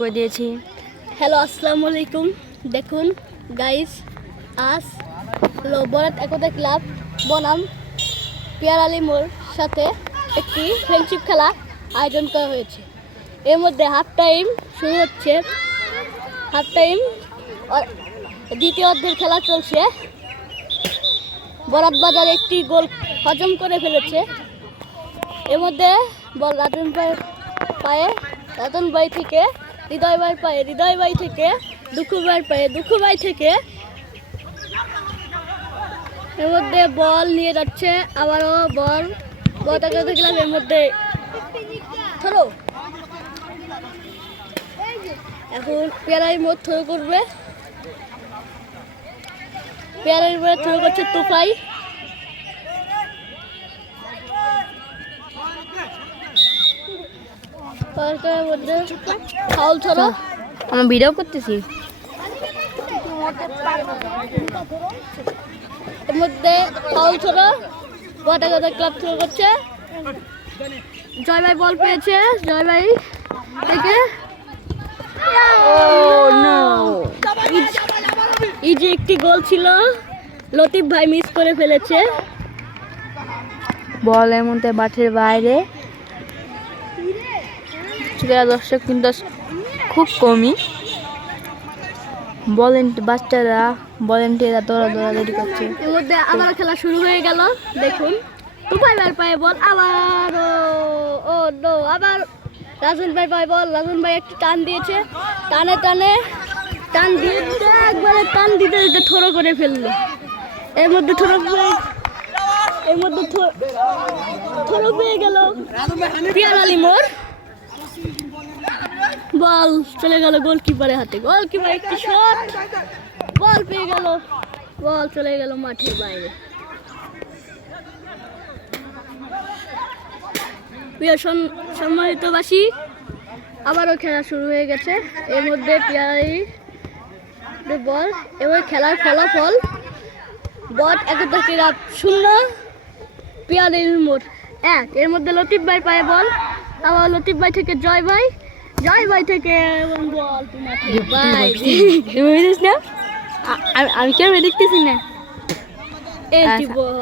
করে দিয়েছি। হ্যালো, আসসালামু আলাইকুম। দেখুন গাইস, আজ হলো বরাত একতা ক্লাব বনাম পিয়ার আলী মোর সাথে একটি ফ্রেন্ডশিপ খেলা আয়োজন করা হয়েছে। এর মধ্যে হাফ টাইম শুরু হচ্ছে, হাফ টাইম দ্বিতীয় অর্ধের খেলা চলছে। বরাত বাজার একটি গোল হজম করে ফেলেছে। এর মধ্যে বল রাজন ভাইয়ের পায়ে, রাজন ভাই থেকে হৃদয় ভাই পায়ে, হৃদয় ভাই থেকে দুঃখু ভাইয়ের পায়ে, দুঃখু ভাই থেকে এর মধ্যে বল নিয়ে যাচ্ছে। আবারও বল বলটাকে দেখলাম এর মধ্যে ধরো। এখন পেয়ারাই মোট থ্রো করবে, পেয়ারাই মোট থ্রো করছে তুফাই। ফাউল ধরো, আমি ভিডিও করতেছি। এর মধ্যে ফাউল ধরো, বটাগদা ক্লাব থ্রো করছে। জয় ভাই বল পেয়েছে, জয় ভাই থেকে এই যে একটি গোল ছিল, লতিফ ভাই মিস করে ফেলেছে। বলের মধ্যে মাঠের বাইরে দর্শক কিন্তু খুব কমই। বাচ্চারা ভলেন্টিয়াররা দৌড়াদৌড়ি করছে। এর মধ্যে আবার খেলা শুরু হয়ে গেল। দেখুন তুফাই ভাই পায়ে বল, আবার ও নো, আবার রাজন ভাই পায়ে বল। রাজন ভাই একটু টান দিয়েছে, টানে টানে টান দিয়ে একবারে টান দিতে দিতে থ্রো করে ফেললো। এর মধ্যে থ্রো পেয়ে গেল পিয়ার আলী মোর। বল চলে গেল গোলকিপারের হাতে, গোলকিপার একটি শট, বল পেয়ে গেল, বল চলে গেল মাঠের বাইরে। প্রিয় সম্মানিতবাসী, আবারও খেলা শুরু হয়ে গেছে। এর মধ্যে পিয়ারি বল, এবার খেলার ফলাফল বট 0, পিয়ারির মোট 1। এর মধ্যে লতিফ ভাই পায়ে বল, আবার লতিফ ভাই থেকে জয় ভাই, জয় ভাই থেকে বল ভাই। আমি ক্যামেরা দেখতেছি না,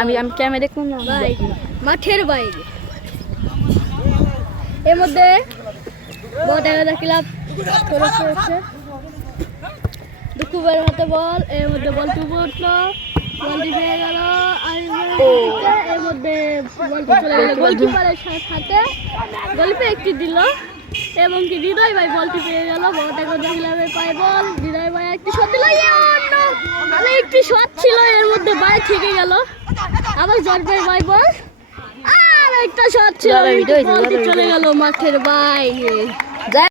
আমি ক্যামেরা দেখুন না ভাই মাঠের বাইরে। এর মধ্যে বটাগদা ক্লাব করেছে, দুঃখু ভাইয়ের হাতে বল। এর মধ্যে বলটি উঠলো, বলটি পেয়ে গেল। এর মধ্যে বলটি চলে গেল গোলকিপারের সাথে, গোলপে একটি দিল এবং কি হৃদয় ভাই বলটি পেয়ে গেল। বটাগদা ক্লাবের পায়ে বল, হৃদয় ভাই একটি শট দিল, একটি শট ছিল এর মধ্যে বাইরে থেকে গেল। আবার জয় ভাই বল, আর একটা শট ছিল, বলটি চলে গেল মাঠের বাইরে।